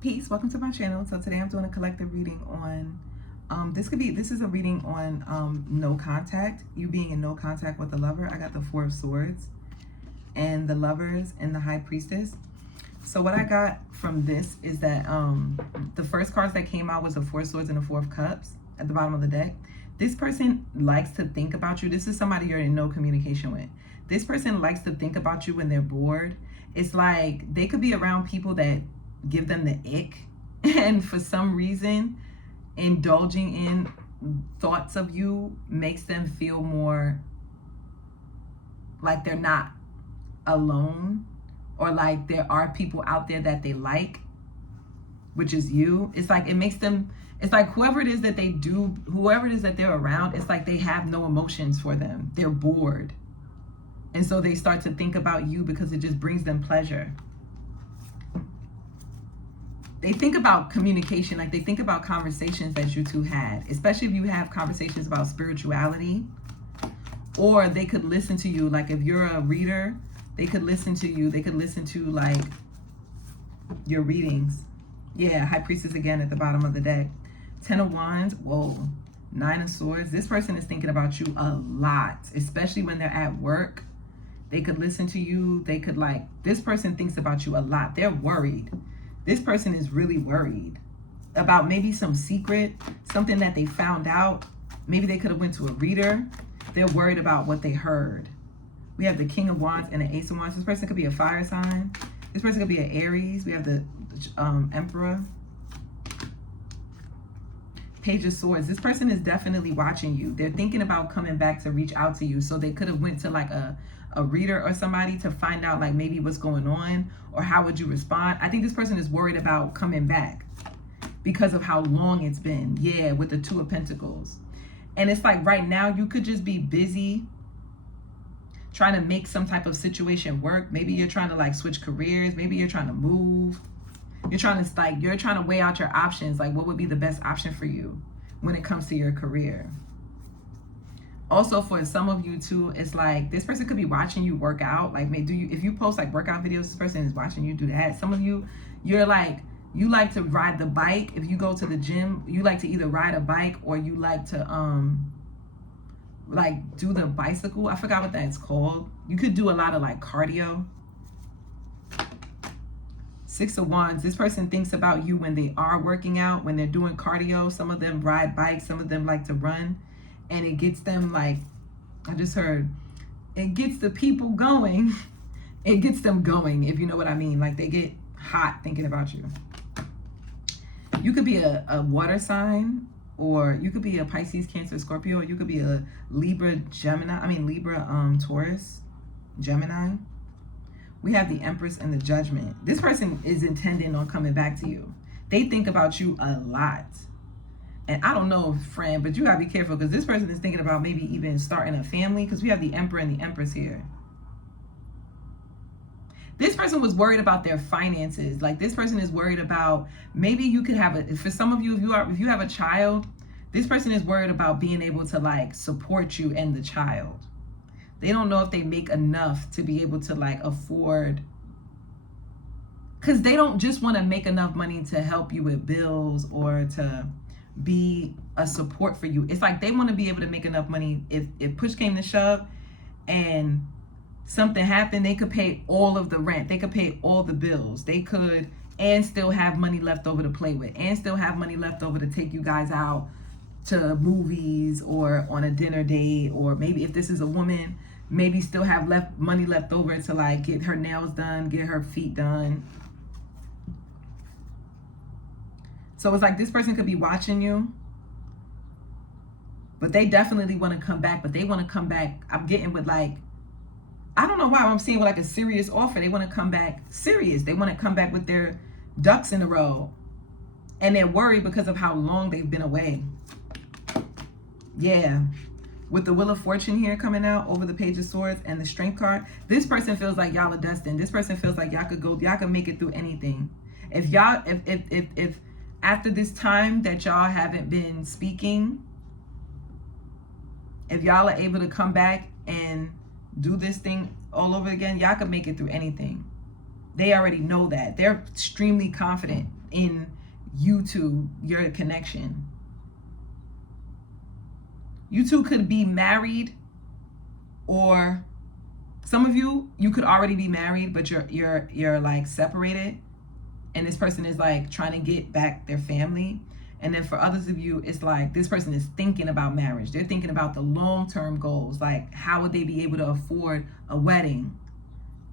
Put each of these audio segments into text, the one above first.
Peace, welcome to my channel. So today I'm doing a collective reading on this is a reading on no contact, you being in no contact with the lover. I got the Four of Swords and the Lovers and the High Priestess. So what I got from this is that the first cards that came out was the Four of Swords and the Four of Cups at the bottom of the deck. This person likes to think about you. This is somebody you're in no communication with. This person likes to think about you when they're bored. It's like they could be around people that give them the ick, and for some reason indulging in thoughts of you makes them feel more like they're not alone, or like there are people out there that they like, which is you. It's like it makes them, it's like whoever it is that they do, whoever it is that they're around, it's like they have no emotions for them. They're bored, and so they start to think about you because it just brings them pleasure. They think about communication, like they think about conversations that you two had, especially if you have conversations about spirituality. Or they could listen to you, like if you're a reader, they could listen to you. They could listen to like your readings. Yeah, High Priestess again at the bottom of the deck. 10 of Wands, whoa. 9 of Swords. This person is thinking about you a lot, especially when they're at work. They could listen to you. They could like, this person thinks about you a lot. They're worried. This person is really worried about maybe some secret, something that they found out. Maybe they could have went to a reader. They're worried about what they heard. We have the King of Wands and the Ace of Wands. This person could be a fire sign. This person could be an Aries. We have the Emperor. Page of Swords. This person is definitely watching you. They're thinking about coming back to reach out to you. So they could have went to like a reader or somebody to find out like maybe what's going on or how would you respond. I think this person is worried about coming back because of how long it's been. Yeah, with the Two of Pentacles. And it's like right now you could just be busy trying to make some type of situation work. Maybe you're trying to like switch careers. Maybe you're trying to move. You're trying to weigh out your options. Like what would be the best option for you when it comes to your career. Also, for some of you too, it's like this person could be watching you work out. Like, if you post like workout videos, this person is watching you do that. Some of you, you're like, you like to ride the bike. If you go to the gym, you like to either ride a bike or you like to like do the bicycle. I forgot what that's called. You could do a lot of like cardio. 6 of Wands. This person thinks about you when they are working out, when they're doing cardio. Some of them ride bikes, some of them like to run. And it gets them like, I just heard, it gets the people going. It gets them going, if you know what I mean. Like they get hot thinking about you. You could be a water sign, or you could be a Pisces, Cancer, Scorpio, or you could be a Libra, Taurus, Gemini. We have the Empress and the Judgment. This person is intending on coming back to you. They think about you a lot. And I don't know, friend, but you gotta be careful because this person is thinking about maybe even starting a family, because we have the Emperor and the Empress here. This person was worried about their finances. Like this person is worried about, maybe you could have for some of you, if you have a child, this person is worried about being able to like support you and the child. They don't know if they make enough to be able to like afford, because they don't just want to make enough money to help you with bills or to be a support for you. It's like they want to be able to make enough money if push came to shove and something happened, they could pay all of the rent, they could pay all the bills, they could, and still have money left over to play with, and still have money left over to take you guys out to movies or on a dinner date, or maybe if this is a woman, maybe still have money left over to like get her nails done, get her feet done. So it's like this person could be watching you, but they definitely want to come back, but they want to come back, I'm getting with like, I don't know why I'm seeing with like a serious offer. They want to come back serious. They want to come back with their ducks in a row. And they're worried because of how long they've been away. Yeah. With the Wheel of Fortune here coming out over the Page of Swords and the Strength card, this person feels like y'all are destined. This person feels like y'all could make it through anything. If after this time that y'all haven't been speaking, if y'all are able to come back and do this thing all over again, y'all could make it through anything. They already know that. They're extremely confident in you two, your connection. You two could be married, or some of you could already be married, but you're like separated, and this person is like trying to get back their family. And then for others of you, it's like this person is thinking about marriage. They're thinking about the long-term goals, like how would they be able to afford a wedding,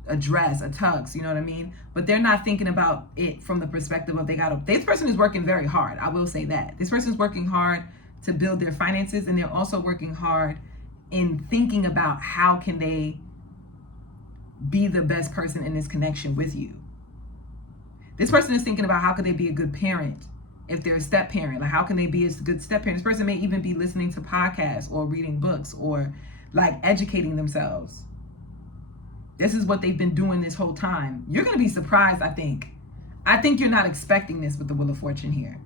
a dress, a tux, you know what I mean? But they're not thinking about it from the perspective of this person is working very hard. I will say that. This person is working hard to build their finances, and they're also working hard in thinking about how can they be the best person in this connection with you. This person is thinking about how could they be a good parent if they're a step parent. Like how can they be a good step parent? This person may even be listening to podcasts or reading books or like educating themselves. This is what they've been doing this whole time. You're going to be surprised, I think. I think you're not expecting this with the Wheel of Fortune here.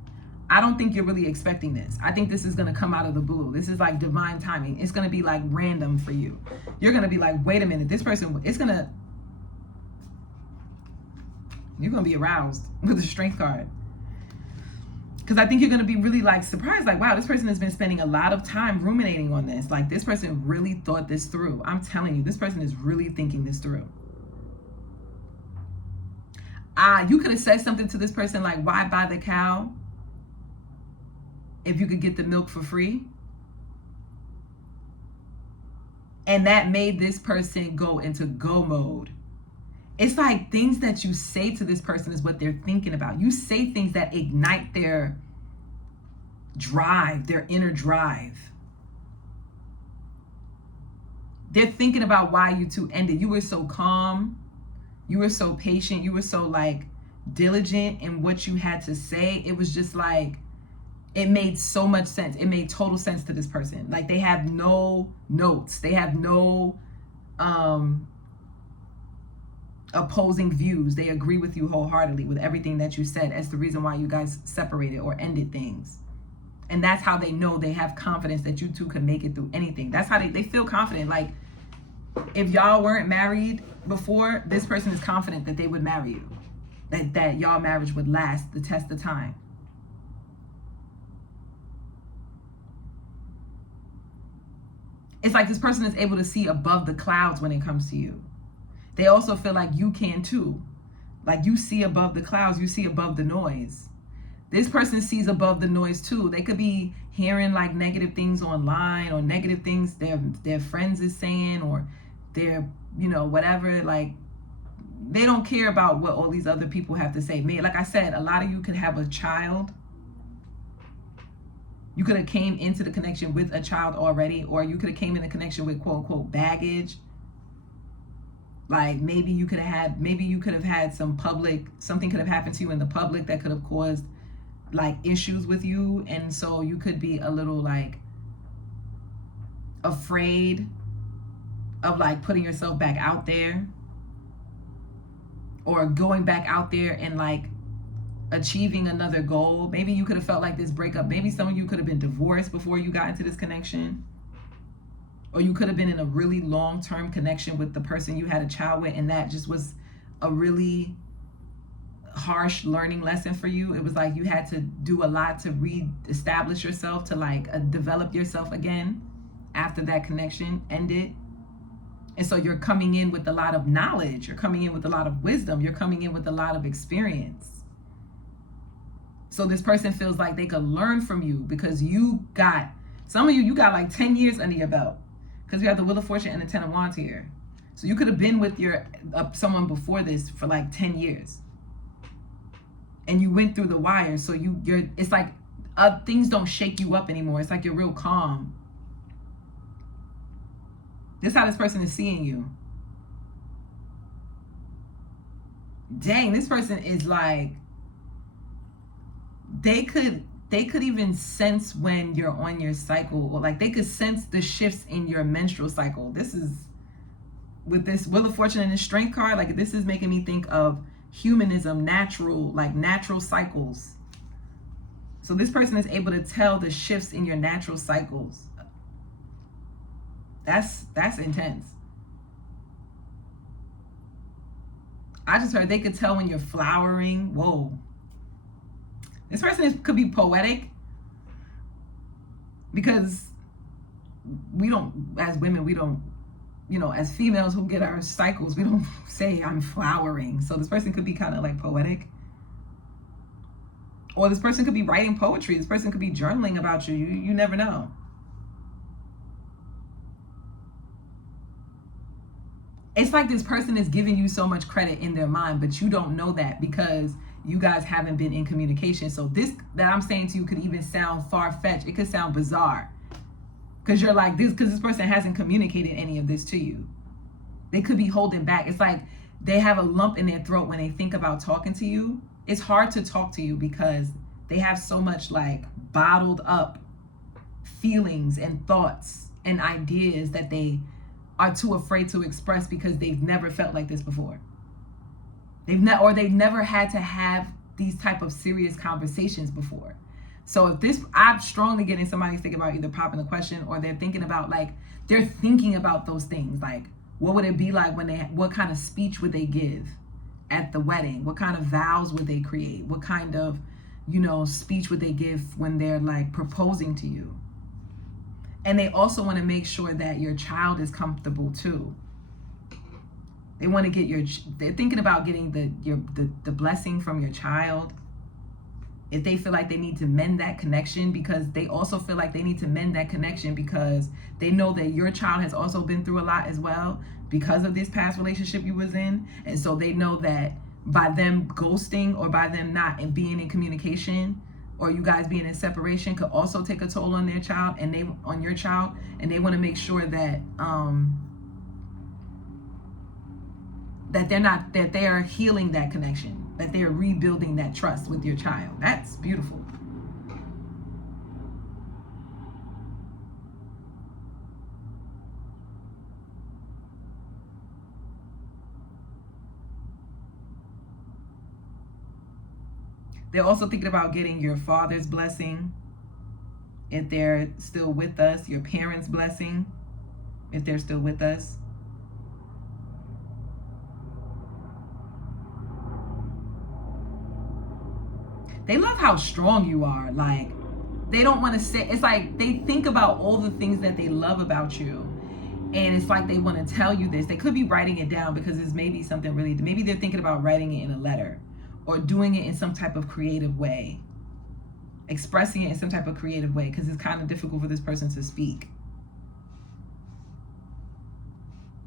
I don't think you're really expecting this. I think this is going to come out of the blue. This is like divine timing. It's going to be like random for you. You're going to be like, wait a minute, this person, you're going to be aroused with the Strength card. Because I think you're going to be really like surprised, like, wow, this person has been spending a lot of time ruminating on this. Like this person really thought this through. I'm telling you, this person is really thinking this through. You could have said something to this person like, why buy the cow if you could get the milk for free? And that made this person go into go mode. It's like things that you say to this person is what they're thinking about. You say things that ignite their drive, their inner drive. They're thinking about why you two ended. You were so calm. You were so patient. You were so like diligent in what you had to say. It was just like, it made so much sense. It made total sense to this person. Like they have no notes. They have no opposing views. They agree with you wholeheartedly with everything that you said as the reason why you guys separated or ended things. And that's how they know, they have confidence that you two can make it through anything. That's how they feel confident. Like if y'all weren't married before, this person is confident that they would marry you. That y'all marriage would last the test of time. It's like this person is able to see above the clouds when it comes to you. They also feel like you can too. Like you see above the clouds, you see above the noise. This person sees above the noise too. They could be hearing like negative things online or negative things their friends is saying or their, whatever. Like they don't care about what all these other people have to say. Like I said, a lot of you could have a child. You could have came into the connection with a child already, or you could have came in the connection with quote unquote baggage. Like maybe you could have had something could have happened to you in the public that could have caused like issues with you. And so you could be a little like afraid of like putting yourself back out there or going back out there and like achieving another goal. Maybe you could have felt like this breakup. Maybe some of you could have been divorced before you got into this connection. Or you could have been in a really long-term connection with the person you had a child with, and that just was a really harsh learning lesson for you. It was like you had to do a lot to re-establish yourself, to like develop yourself again after that connection ended. And so you're coming in with a lot of knowledge. You're coming in with a lot of wisdom. You're coming in with a lot of experience. So this person feels like they could learn from you because some of you got like 10 years under your belt. Because we have the Wheel of Fortune and the 10 of Wands here. So you could have been with someone before this for like 10 years. And you went through the wire. So it's like things don't shake you up anymore. It's like you're real calm. This is how this person is seeing you. Dang, this person is like, they could even sense when you're on your cycle, or like they could sense the shifts in your menstrual cycle. This is, with this Wheel of Fortune and the Strength card, like this is making me think of humanism, natural cycles. So this person is able to tell the shifts in your natural cycles. That's intense. I just heard they could tell when you're flowering. Whoa. This person could be poetic, because we don't, as women, we don't, as females who get our cycles, we don't say I'm flowering. So this person could be kind of like poetic. Or this person could be writing poetry. This person could be journaling about you. You never know. It's like this person is giving you so much credit in their mind, but you don't know that because you guys haven't been in communication. So this that I'm saying to you could even sound far-fetched. It could sound bizarre. Because you're like, because this person hasn't communicated any of this to you. They could be holding back. It's like they have a lump in their throat when they think about talking to you. It's hard to talk to you because they have so much like bottled up feelings and thoughts and ideas that they are too afraid to express because they've never felt like this before. They've never had to have these type of serious conversations before. So if this, I'm strongly getting somebody thinking about either popping the question, or they're thinking about they're thinking about those things. Like, what would it be like what kind of speech would they give at the wedding? What kind of vows would they create? What kind of, speech would they give when they're like proposing to you? And they also want to make sure that your child is comfortable too. They want to get they're thinking about getting the blessing from your child. If they feel like they need to mend that connection, because they also feel like they need to mend that connection because they know that your child has also been through a lot as well because of this past relationship you was in. And so they know that by them ghosting or by them not and being in communication, or you guys being in separation, could also take a toll on their child and on your child. And they want to make sure that that they are healing that connection, that they are rebuilding that trust with your child. That's beautiful. They're also thinking about getting your father's blessing if they're still with us, your parents' blessing if they're still with us. They love how strong you are. Like, they don't want to say, it's like they think about all the things that they love about you. And it's like they want to tell you this. They could be writing it down because it's maybe something really, maybe they're thinking about writing it in a letter or doing it in some type of creative way, expressing it in some type of creative way, because it's kind of difficult for this person to speak.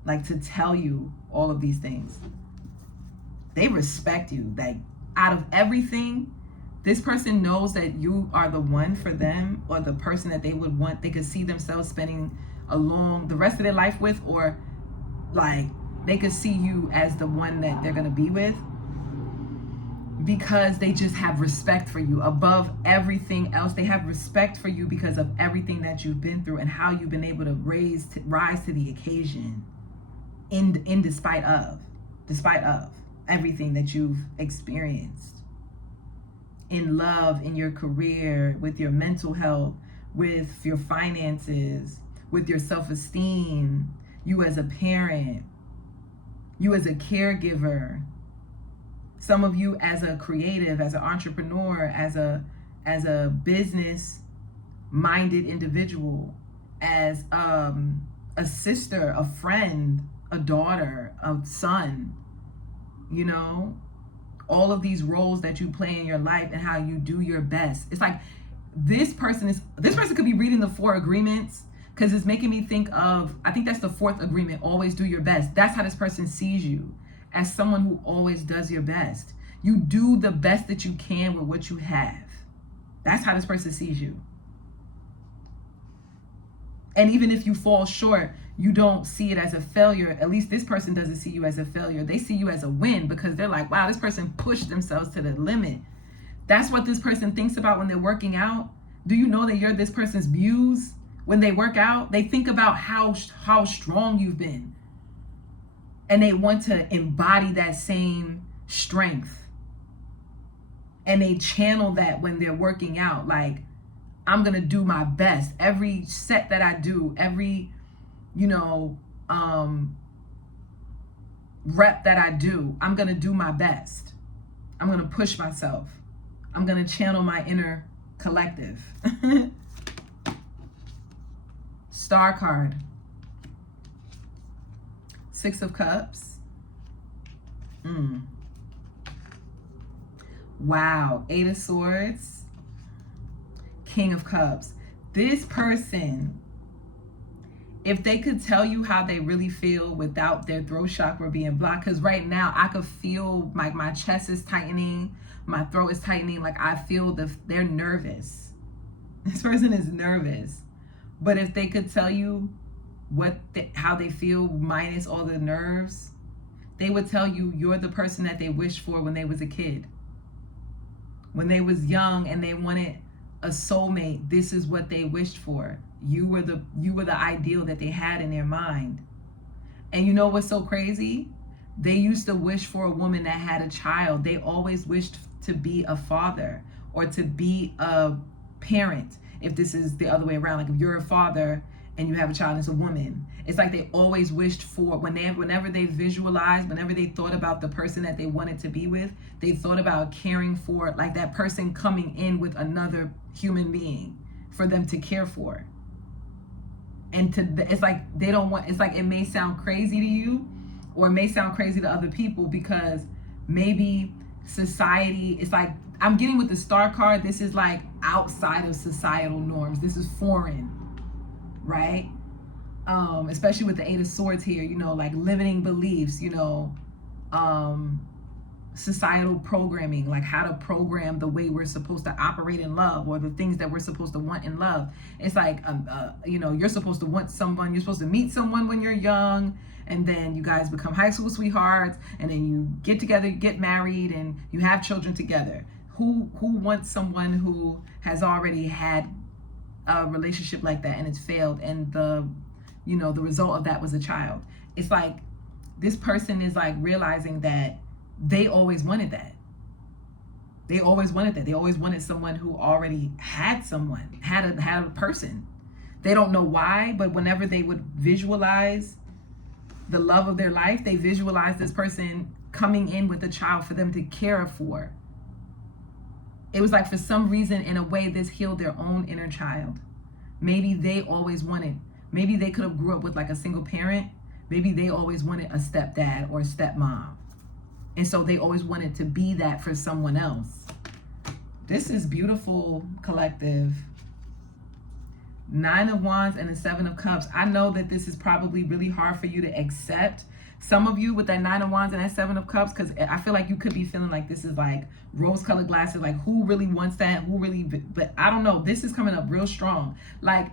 Like, to tell you all of these things. They respect you. Like, out of everything, this person knows that you are the one for them, or the person that they would want, they could see themselves spending the rest of their life with, or like they could see you as the one that they're going to be with, because they just have respect for you above everything else. They have respect for you because of everything that you've been through and how you've been able to rise to the occasion in despite of everything that you've experienced in love, in your career, with your mental health, with your finances, with your self-esteem, you as a parent, you as a caregiver, some of you as a creative, as an entrepreneur, as a business minded individual, as a sister, a friend, a daughter, a son, all of these roles that you play in your life and how you do your best. It's like this person could be reading the 4 agreements, because it's making me think of, I think that's the 4th agreement, always do your best. That's how this person sees you, as someone who always does your best. You do the best that you can with what you have. That's how this person sees you. And even if you fall short, you don't see it as a failure. At least this person doesn't see you as a failure. They see you as a win, because they're like, wow, this person pushed themselves to the limit. That's what this person thinks about when they're working out. Do you know that you're this person's muse? When they work out, they think about how strong you've been. And they want to embody that same strength. And they channel that when they're working out. Like, I'm going to do my best. Every set that I do, every, rep that I do, I'm going to do my best. I'm going to push myself. I'm going to channel my inner collective. Star card. Six of Cups. Wow. Eight of Swords. King of Cups. This person, if they could tell you how they really feel without their throat chakra being blocked, because right now I could feel like my chest is tightening, my throat is tightening, like I feel they're nervous. This person is nervous. But if they could tell you how they feel minus all the nerves, they would tell you you're the person that they wished for when they was a kid. When they was young and they wanted a soulmate, this is what they wished for. You were the ideal that they had in their mind. And you know what's so crazy? They used to wish for a woman that had a child. They always wished to be a father or to be a parent. If this is the other way around, like if you're a father and you have a child and it's a woman, it's like they always wished for, whenever they visualized, whenever they thought about the person that they wanted to be with, they thought about caring for, like that person coming in with another human being for them to care for. And it's like they don't want, it's like it may sound crazy to you or it may sound crazy to other people because maybe society, it's like, I'm getting with the Star card, this is like outside of societal norms. This is foreign, right? Especially with the Eight of Swords here, you know, like limiting beliefs, you know, societal programming, like how to program the way we're supposed to operate in love or the things that we're supposed to want in love. It's like, you know, you're supposed to want someone, you're supposed to meet someone when you're young, and then you guys become high school sweethearts, and then you get together, get married, and you have children together. Who wants someone who has already had a relationship like that and it's failed, and the result of that was a child? It's like this person is like realizing that they always wanted that. They always wanted that. They always wanted someone who already had someone, had a person. They don't know why, but whenever they would visualize the love of their life, they visualize this person coming in with a child for them to care for. It was like for some reason, in a way, this healed their own inner child. Maybe they always wanted, maybe they could have grew up with like a single parent. Maybe they always wanted a stepdad or a stepmom. And so they always wanted to be that for someone else. This is beautiful, collective. Nine of Wands and the Seven of Cups. I know that this is probably really hard for you to accept. Some of you with that Nine of Wands and that Seven of Cups, because I feel like you could be feeling like this is like rose-colored glasses, like who really wants that? Who really, but I don't know. This is coming up real strong. Like,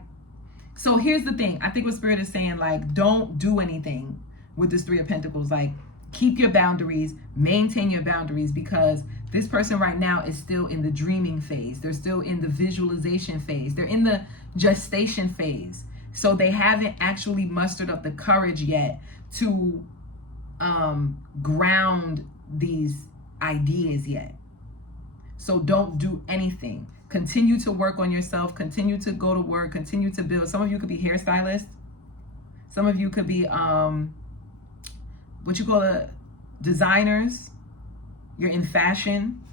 so here's the thing. I think what Spirit is saying, like, don't do anything with this Three of Pentacles. Like, keep your boundaries, maintain your boundaries, because this person right now is still in the dreaming phase. They're still in the visualization phase. They're in the gestation phase. So they haven't actually mustered up the courage yet to ground these ideas yet. So don't do anything. Continue to work on yourself. Continue to go to work. Continue to build. Some of you could be hairstylists. Some of you could be what you call designers. You're in fashion.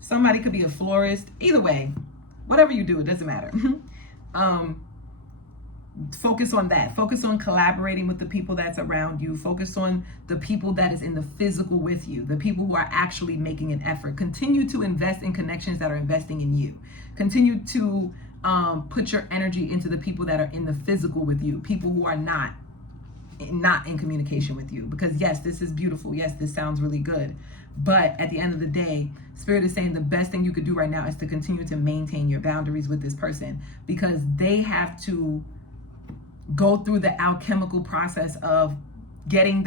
Somebody could be a florist. Either way, whatever you do, it doesn't matter. Focus on that. Focus on collaborating with the people that's around you. Focus on the people that is in the physical with you, the people who are actually making an effort. Continue to invest in connections that are investing in you. Continue to put your energy into the people that are in the physical with you, people who are not in communication with you. Because yes, this is beautiful. Yes, this sounds really good. But at the end of the day, Spirit is saying the best thing you could do right now is to continue to maintain your boundaries with this person, because they have to go through the alchemical process of getting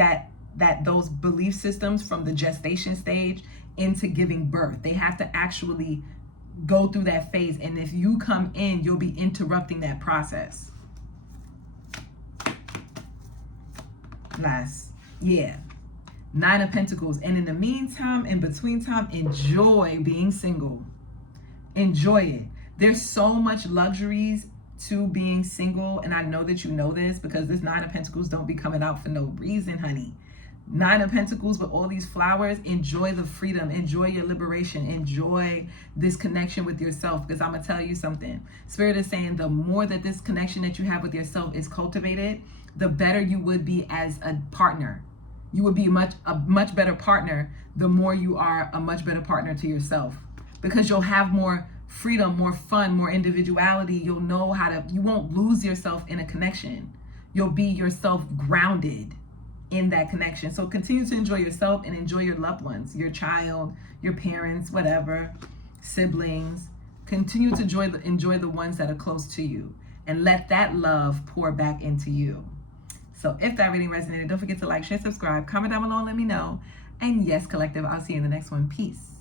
those belief systems from the gestation stage into giving birth. They have to actually go through that phase. And if you come in, you'll be interrupting that process. Last, yeah. Nine of Pentacles. And in the meantime, in between time, enjoy being single. Enjoy it. There's so much luxuries to being single, and I know that you know this because this Nine of Pentacles don't be coming out for no reason, honey. Nine of Pentacles with all these flowers. Enjoy the freedom, enjoy your liberation, enjoy this connection with yourself, because I'm gonna tell you something. Spirit is saying the more that this connection that you have with yourself is cultivated, the better you would be as a partner. You would be a much better partner the more you are a much better partner to yourself, because you'll have more freedom, more fun, more individuality. You'll know how to, you won't lose yourself in a connection. You'll be yourself grounded in that connection. So continue to enjoy yourself and enjoy your loved ones, your child, your parents, whatever, siblings. Continue to enjoy the ones that are close to you, and let that love pour back into you. So if that reading resonated, don't forget to like, share, subscribe, comment down below and let me know. And yes, collective, I'll see you in the next one. Peace.